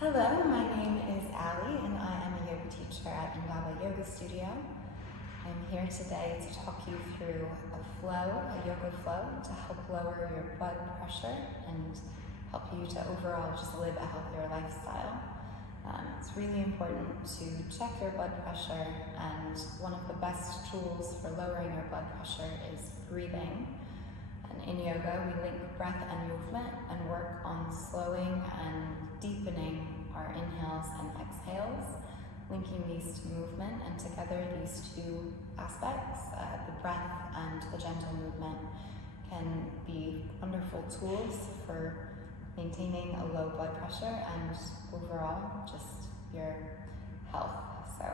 Hello, my name is Ali and I am a yoga teacher at Indaba Yoga Studio. I'm here today to talk you through a yoga flow to help lower your blood pressure and help you to overall just live a healthier lifestyle. It's really important to check your blood pressure, and one of the best tools for lowering your blood pressure is breathing. And in yoga, we link breath and movement and work on slowing and deepening our inhales and exhales, linking these to movement, and together these two aspects, the breath and the gentle movement, can be wonderful tools for maintaining a low blood pressure and overall just your health. So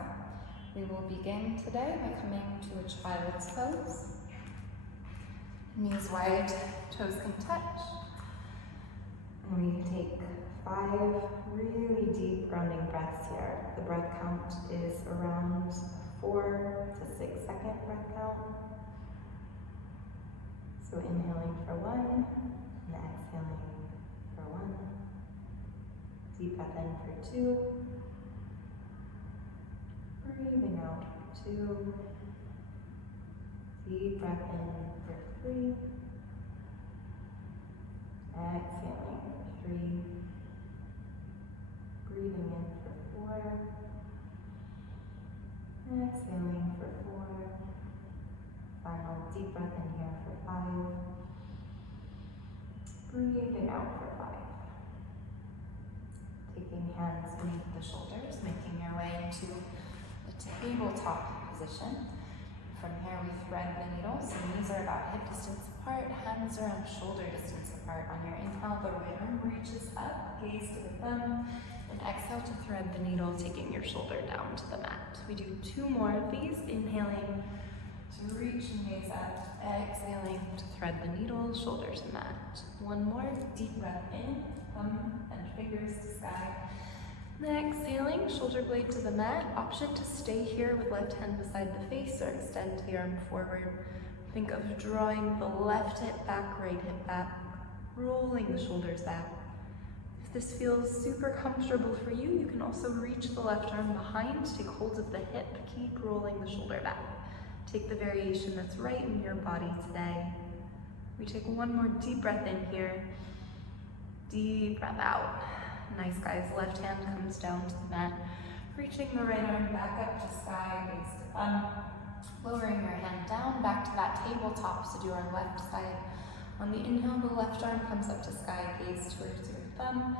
we will begin today by coming to a child's pose. Knees wide, toes can touch. And we take 5 really deep grounding breaths here. The breath count is around 4 to 6 second breath count. So inhaling for 1 and exhaling for 1. Deep breath in for 2. Breathing out for 2. Deep breath in for 3. Exhaling for 3. Breathing in for 4. Exhaling for 4. Final deep breath in here for 5. Breathing out for 5. Taking hands beneath the shoulders, making your way into the tabletop position. From here we thread the needle, so knees are about hip distance apart, hands around shoulder distance apart. On your inhale, the right arm reaches up, gaze to the thumb, and exhale to thread the needle, taking your shoulder down to the mat. We do 2 more of these, inhaling to reach and gaze up, exhaling to thread the needle, shoulder to mat. 1 more, deep breath in, thumb and fingers to sky. Exhaling, shoulder blade to the mat. Option to stay here with left hand beside the face or extend the arm forward. Think of drawing the left hip back, right hip back, rolling the shoulders back. If this feels super comfortable for you, you can also reach the left arm behind, take hold of the hip, keep rolling the shoulder back. Take the variation that's right in your body today. We take 1 more deep breath in here. Deep breath out. Nice, guys. Left hand comes down to the mat, reaching the right arm back up to sky, gaze to thumb, lowering your hand down back to that tabletop, so do our left side. On the inhale, the left arm comes up to sky, gaze towards your thumb.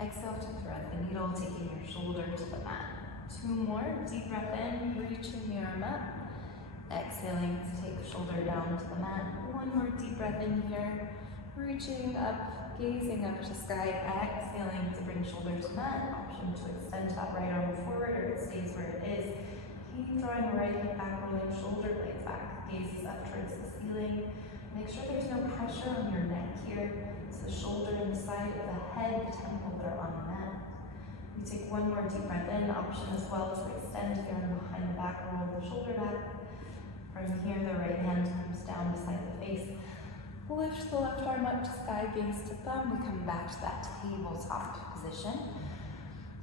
Exhale to thread the needle, taking your shoulder to the mat. 2 more, deep breath in, reaching the arm up. Exhaling to take the shoulder down to the mat. 1 more deep breath in here, reaching up, gazing up to sky, exhaling to bring shoulder to mat. Option to extend that right arm forward, or it stays where it is. Keep drawing right hip back, rolling shoulder blades back. Gazes up towards the ceiling. Make sure there's no pressure on your neck here. So the shoulder and the side of the head, the temple, they're on the mat. We take 1 more deep breath in. Option as well to extend the arm behind the back, roll the shoulder back. From here, the right hand comes down beside the face. Lift the left arm up to sky, gaze to thumb. We come back to that tabletop position.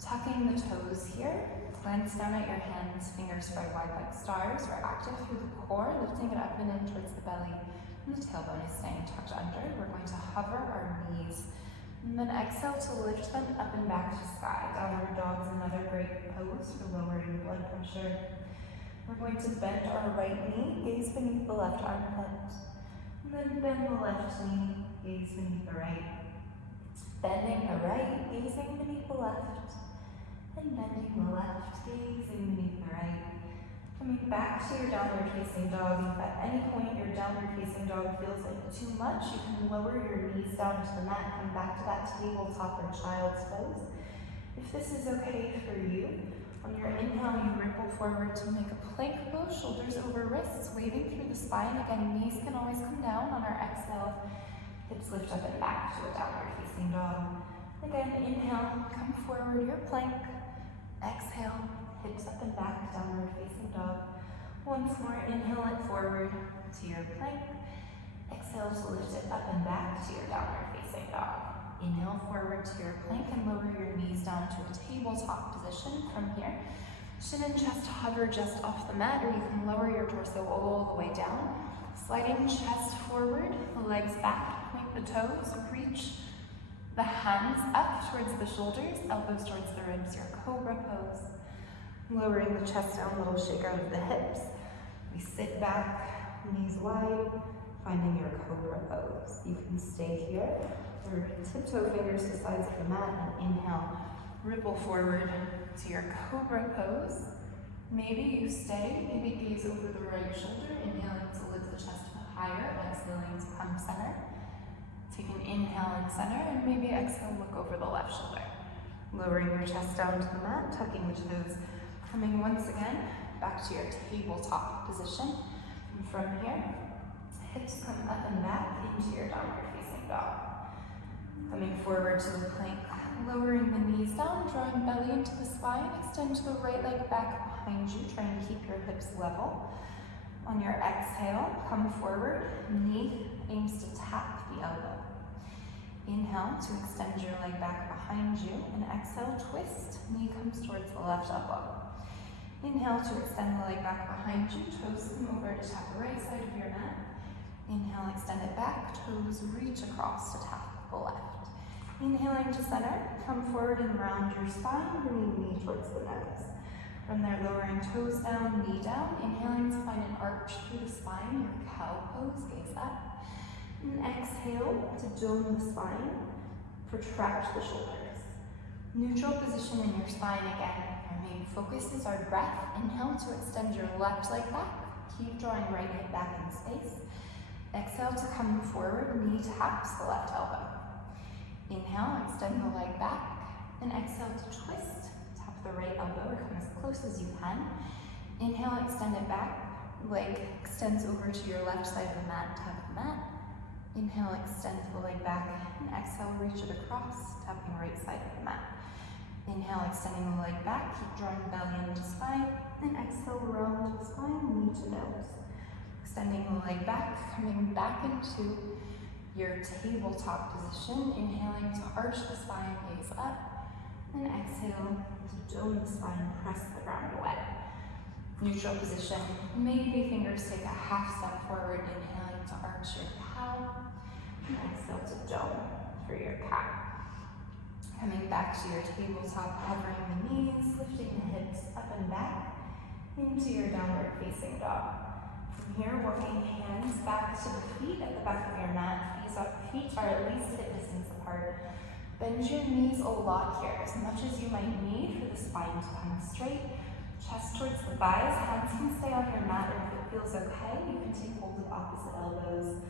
Tucking the toes here. Glance down at your hands, fingers spread wide like stars. We're active through the core, lifting it up and in towards the belly. And the tailbone is staying tucked under. We're going to hover our knees. And then exhale to lift them up and back to sky. Downward dog is another great pose for lowering blood pressure. We're going to bend our right knee, gaze beneath the left armpit. And then bend the left knee, gaze beneath the right. Bending the right, gazing beneath the left. And bending the left, gazing beneath the right. Coming back to your downward facing dog. If at any point your downward facing dog feels like too much, you can lower your knees down to the mat. Come back to that tabletop or child's pose. If this is okay for you, on your inhale, you ripple forward to make a plank pose, shoulders over wrists, waving through the spine. Again, knees can always come down. On our exhale, hips lift up and back to a downward facing dog. Again, inhale, come forward, your plank. Exhale, hips up and back, downward facing dog. Once more, inhale it forward to your plank. Exhale to lift it up and back to your downward facing dog. Inhale forward to your plank and lower your knees down to a tabletop position from here. Shin and chest hover just off the mat, or you can lower your torso all the way down. Sliding chest forward, the legs back, point the toes, reach the hands up towards the shoulders, elbows towards the ribs, your cobra pose. Lowering the chest down, little shake out of the hips. We sit back, knees wide, finding your cobra pose. You can stay here, or tiptoe fingers to sides of the mat, and inhale, ripple forward to your cobra pose. Maybe you stay, maybe gaze over the right shoulder, inhaling to lift the chest higher, exhaling to come center. Take an inhale in center, and maybe exhale, look over the left shoulder. Lowering your chest down to the mat, tucking the toes. Coming once again, back to your tabletop position. And from here, hips come up and back into your downward facing dog. Coming forward to the plank, lowering the knees down, drawing belly into the spine, extend to the right leg back behind you, try and keep your hips level. On your exhale, come forward, knee aims to tap the elbow. Inhale to extend your leg back behind you, and exhale, twist, knee comes towards the left elbow. Inhale to extend the leg back behind you, toes come over to tap the right side of your mat. Inhale, extend it back, toes reach across to tap the left. Inhaling to center, come forward and round your spine, bringing knee towards the nose. From there, lowering toes down, knee down, inhaling to find an arch through the spine, your cow pose, gaze up. And exhale to dome the spine, protract the shoulders. Neutral position in your spine again. Our main focus is our breath. Inhale to extend your left leg back, keep drawing right hip back in space. Exhale to come forward, knee taps the left elbow. Inhale, extend the leg back, and exhale to twist. Tap the right elbow or come as close as you can. Inhale, extend it back. Leg extends over to your left side of the mat, tap the mat. Inhale, extend the leg back, and exhale, reach it across, tapping right side of the mat. Inhale, extending the leg back, keep drawing belly into spine, and exhale, round the spine, knee to nose. Extending the leg back, coming back into your tabletop position, inhaling to arch the spine, gaze up, and exhale to dome the spine, press the ground away. Neutral position, maybe fingers take a half step forward, inhaling to arch your cow, and exhale to dome for your cow. Coming back to your tabletop, hovering the knees, lifting the hips up and back into your downward facing dog. From here, working hands back to the feet at the back of your mat. Feet are at least hip distance apart. Bend your knees a lot here, as much as you might need for the spine to come straight. Chest towards the thighs, hands can stay on your mat, or if it feels okay, you can take hold of opposite elbows.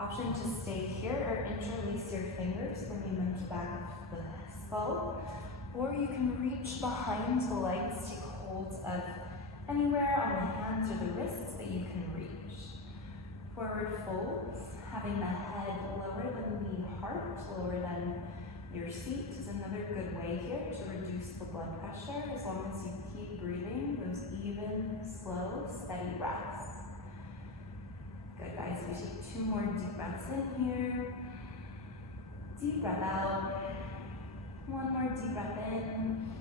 Option to stay here or interlace your fingers, bringing them to the back of the skull. Or you can reach behind the legs, take hold of anywhere on the hands or the wrists that you can reach. Forward folds, having the head lower than the heart, lower than your seat is another good way here to reduce the blood pressure, as long as you keep breathing those even, slow, steady breaths. Good, guys. We take 2 more deep breaths in here. Deep breath out. 1 more deep breath in.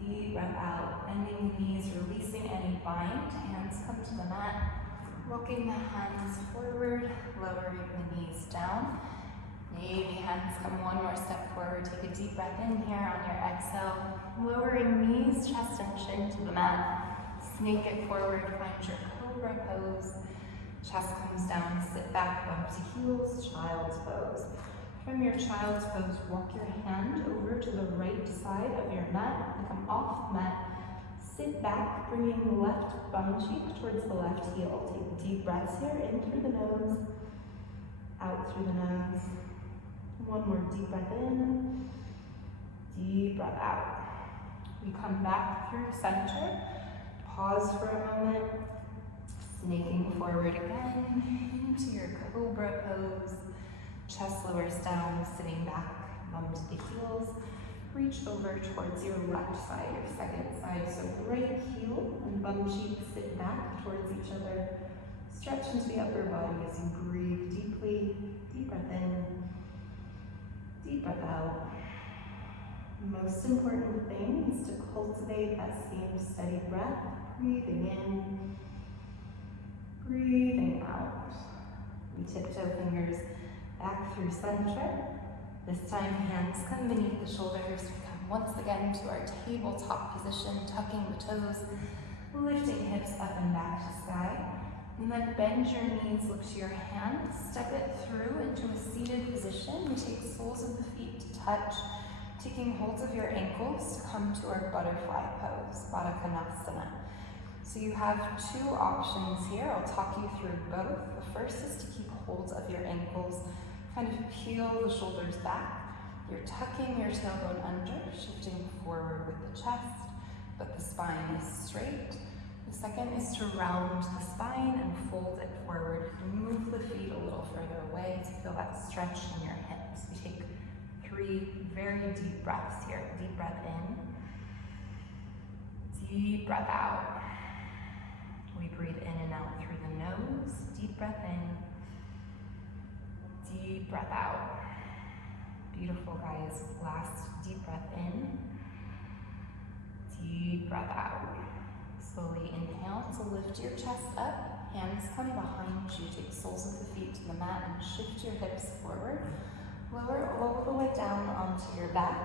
Deep breath out. Bending the knees, releasing any bind. Hands come to the mat. Walking the hands forward, lowering the knees down. Maybe hands come 1 more step forward. Take a deep breath in here on your exhale. Lowering knees, chest and chin to the mat. Snake it forward, find your cobra pose. Chest comes down, sit back, bump to heels, child's pose. From your child's pose, walk your hand over to the right side of your mat and come off the mat. Sit back, bringing the left bum cheek towards the left heel. Take deep breaths here, in through the nose, out through the nose. 1 more deep breath in, deep breath out. We come back through center, pause for a moment, snaking forward again, into your cobra pose. Chest lowers down, sitting back, bum to the heels. Reach over towards your left side or second side. So right heel and bum cheek sit back towards each other. Stretch into the upper body as you breathe deeply. Deep breath in, deep breath out. Most important thing is to cultivate that same steady breath, breathing in, breathing out. We tiptoe fingers back through center. This time hands come beneath the shoulders. We come once again to our tabletop position, tucking the toes, lifting hips up and back to sky. And then bend your knees, look to your hand, step it through into a seated position. We take soles of the feet to touch, taking holds of your ankles to come to our butterfly pose, Baddha Konasana. So you have two options here. I'll talk you through both. The first is to keep holds of your ankles, kind of peel the shoulders back. You're tucking your tailbone under, shifting forward with the chest, but the spine is straight. The second is to round the spine and fold it forward. Move the feet a little further away to feel that stretch in your hips. We take 3 very deep breaths here. Deep breath in, deep breath out. We breathe in and out through the nose. Deep breath in, deep breath out. Beautiful, guys. Last deep breath in, deep breath out. Slowly inhale to lift your chest up. Hands come behind you. Take soles of the feet to the mat and shift your hips forward. Lower all the way down onto your back.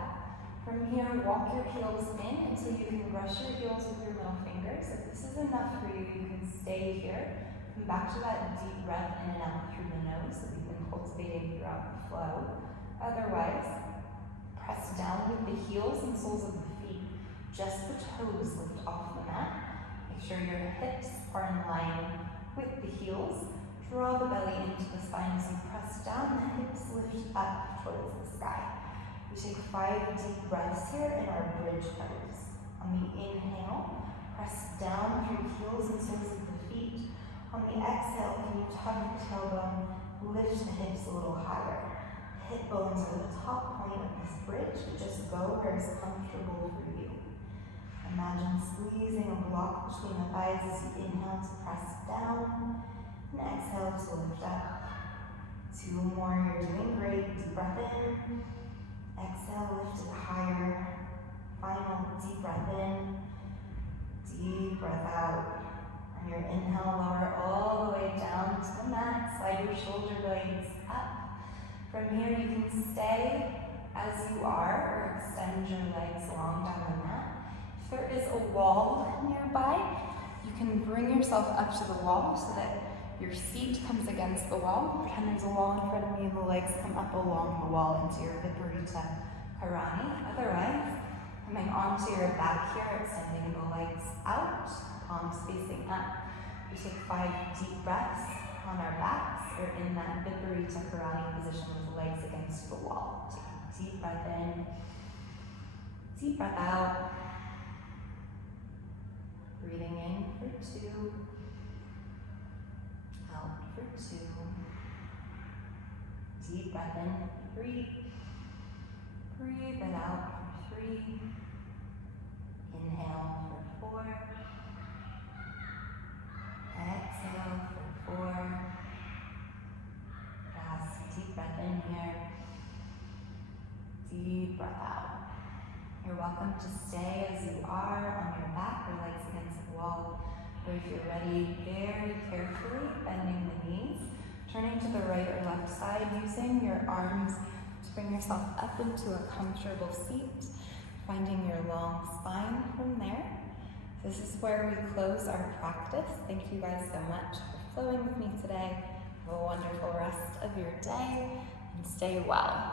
From here, walk your heels in until you can brush your heels with your middle fingers. If this is enough for you, you can stay here. Come back to that deep breath in and out through the nose that we've been cultivating throughout the flow. Otherwise, press down with the heels and soles of the feet. Just the toes lift off the mat. Make sure your hips are in line with the heels. Draw the belly into the spine as you press down. The hips lift up towards the sky. We take 5 deep breaths here in our bridge pose. On the inhale, press down through heels and soles of the feet. On the exhale, can you tug the tailbone, lift the hips a little higher. Hip bones are the top point of this bridge, but just go where it's comfortable for you. Imagine squeezing a block between the thighs as you inhale to press down, and exhale to lift up. 2 more, you're doing great. Deep breath in, exhale, lift it higher. Final deep breath in, deep breath out. On your inhale, lower all the way down to the mat, slide your shoulder blades up. From here, you can stay as you are or extend your legs long down the mat. If there is a wall nearby, you can bring yourself up to the wall so that your seat comes against the wall. Pretend there's a wall in front of me and the legs come up along the wall into your Viparita Karani. Otherwise, coming onto your back here, extending the legs out, palms facing up. We take 5 deep breaths on our backs or in that Viparita Karani position with the legs against the wall. Take a deep breath in, deep breath out. Breathing in for 2, out for 2. Deep breath in for 3, breathe it out for 3. Inhale for 4, exhale for 4. Last deep breath in here, deep breath out. You're welcome to stay as you are on your back or legs against the wall. Or if you're ready, very carefully bending the knees, turning to the right or left side, using your arms to bring yourself up into a comfortable seat, finding your long spine from there. This is where we close our practice. Thank you guys so much for flowing with me today. Have a wonderful rest of your day and stay well.